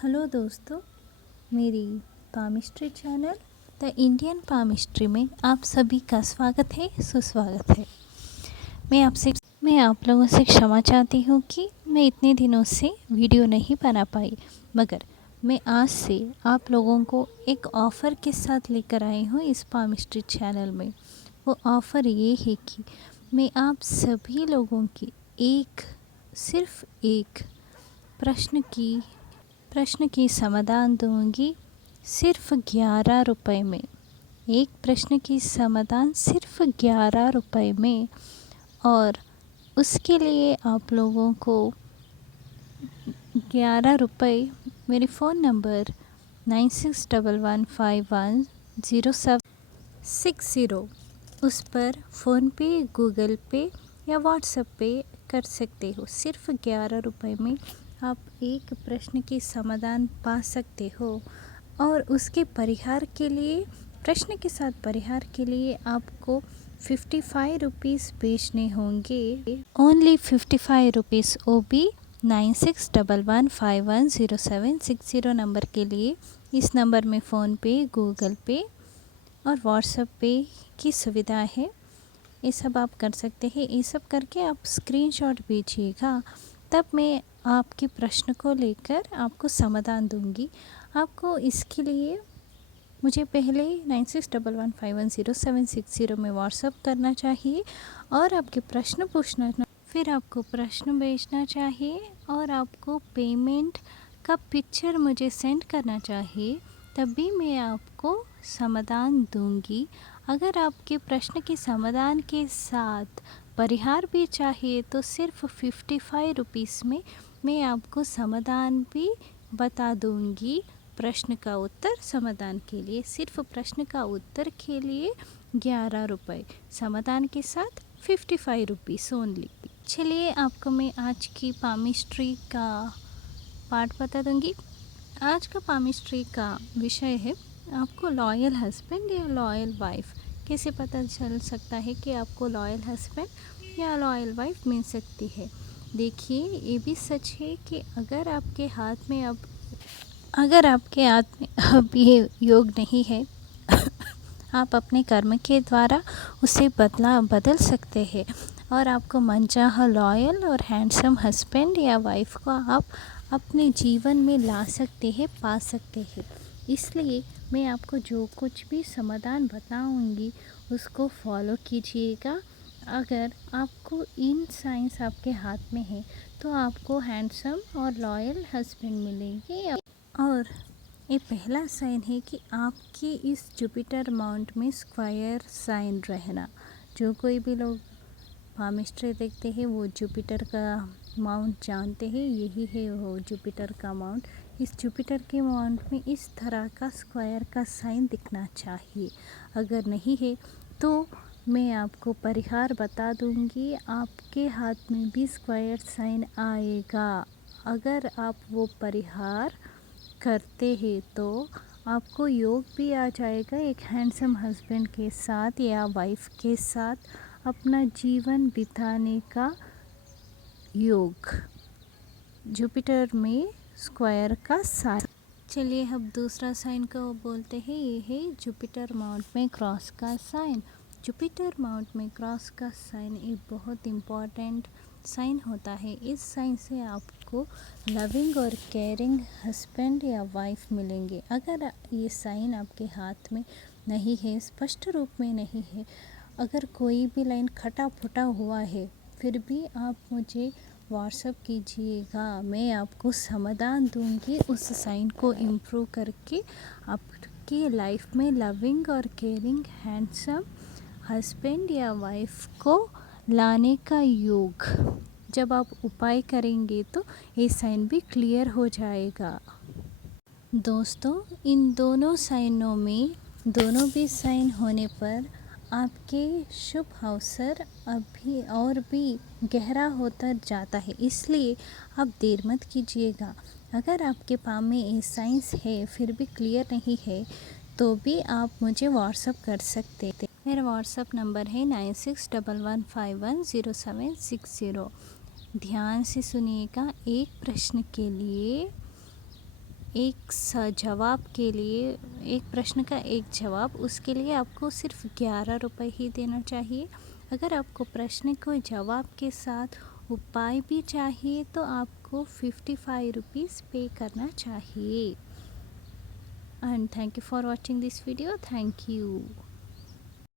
Hello दोस्तों, मेरी palmistry channel the Indian palmistry में आप सभी का स्वागत है, सुस्वागत है। मैं आप लोगों से क्षमा चाहती हूँ कि मैं इतने दिनों से वीडियो नहीं बना पाई, मगर मैं आज से आप लोगों को एक ऑफ़र के साथ लेकर आई हूँ इस पामिस्ट्री चैनल में। वो ऑफ़र ये है कि मैं आप सभी लोगों की सिर्फ़ एक प्रश्न की समाधान दूंगी सिर्फ 11 रुपए में। एक प्रश्न की समाधान सिर्फ 11 रुपए में, और उसके लिए आप लोगों को 11 रुपए मेरे फ़ोन नंबर 9611510760 उस पर फ़ोनपे, गूगल पे या व्हाट्सएप पे कर सकते हो। सिर्फ 11 रुपए में आप एक प्रश्न की समाधान पा सकते हो, और उसके परिहार के लिए, प्रश्न के साथ परिहार के लिए आपको 55 रुपीज़ भेजने होंगे। ओनली 55 रुपीज़, वो भी 9611510760 नंबर के लिए। इस नंबर में फ़ोनपे, गूगल पे और व्हाट्सएप पे की सुविधा है। ये सब आप कर सकते हैं। ये सब करके आप स्क्रीनशॉट भेजिएगा, तब मैं आपके प्रश्न को लेकर आपको समाधान दूंगी। आपको इसके लिए मुझे पहले 9611510760 में व्हाट्सएप करना चाहिए और आपके प्रश्न पूछना, फिर आपको प्रश्न भेजना चाहिए और आपको पेमेंट का पिक्चर मुझे सेंड करना चाहिए, तभी मैं आपको समाधान दूंगी। अगर आपके प्रश्न के समाधान के साथ परिहार भी चाहिए तो सिर्फ 55 रुपीज़ में मैं आपको समाधान भी बता दूंगी। प्रश्न का उत्तर समाधान के लिए, सिर्फ प्रश्न का उत्तर के लिए 11 रुपये, समाधान के साथ 55 रुपीज़ ओनली। चलिए आपको मैं आज की पामिस्ट्री का पार्ट बता दूंगी। आज का पामिस्ट्री का विषय है, आपको लॉयल हस्बैंड या लॉयल वाइफ कैसे पता चल सकता है कि आपको लॉयल हस्बैंड या लॉयल वाइफ मिल सकती है। देखिए, ये भी सच है कि अगर आपके हाथ में अब ये योग नहीं है, आप अपने कर्म के द्वारा उसे बदल सकते हैं और आपको मनचाहा लॉयल और हैंडसम हस्बैंड या वाइफ को आप अपने जीवन में ला सकते हैं, पा सकते हैं। इसलिए मैं आपको जो कुछ भी समाधान बताऊंगी उसको फॉलो कीजिएगा। अगर आपको इन साइंस आपके हाथ में है तो आपको हैंडसम और लॉयल हस्बैंड मिलेंगे। और ये पहला साइन है कि आपके इस जुपिटर माउंट में स्क्वायर साइन रहना। जो कोई भी लोग पामिस्ट्री देखते हैं वो जुपिटर का माउंट जानते हैं, यही है वो जुपिटर का माउंट। इस जुपिटर के माउंट में इस तरह का स्क्वायर का साइन दिखना चाहिए। अगर नहीं है तो मैं आपको परिहार बता दूंगी, आपके हाथ में भी स्क्वायर साइन आएगा। अगर आप वो परिहार करते हैं तो आपको योग भी आ जाएगा, एक हैंडसम हस्बैंड के साथ या वाइफ के साथ अपना जीवन बिताने का योग। जुपिटर में स्क्वायर का साइन। चलिए अब दूसरा साइन को बोलते हैं, ये है जुपिटर माउंट में क्रॉस का साइन। जुपिटर माउंट में क्रॉस का साइन एक बहुत इम्पॉर्टेंट साइन होता है। इस साइन से आपको लविंग और केयरिंग हस्बैंड या वाइफ मिलेंगे। अगर ये साइन आपके हाथ में नहीं है, स्पष्ट रूप में नहीं है, अगर कोई भी लाइन खटा फुटा हुआ है, फिर भी आप मुझे व्हाट्सएप कीजिएगा। मैं आपको समाधान दूंगी उस साइन को इम्प्रूव करके आपकी लाइफ में लविंग और केयरिंग हैंडसम हस्बैंड या वाइफ को लाने का योग। जब आप उपाय करेंगे तो ये साइन भी क्लियर हो जाएगा। दोस्तों, इन दोनों साइनों में दोनों भी साइन होने पर आपके शुभ अवसर अभी और भी गहरा होता जाता है, इसलिए आप देर मत कीजिएगा। अगर आपके पास में ये साइंस है फिर भी क्लियर नहीं है तो भी आप मुझे व्हाट्सअप कर सकते थे। मेरा व्हाट्सअप नंबर है 9611510760। ध्यान से सुनिएगा। एक प्रश्न के लिए एक जवाब के लिए, एक प्रश्न का एक जवाब, उसके लिए आपको सिर्फ 11 रुपये ही देना चाहिए। अगर आपको प्रश्न को जवाब के साथ उपाय भी चाहिए तो आपको 55 रुपीज़ पे करना चाहिए। And thank you for watching this video. Thank you.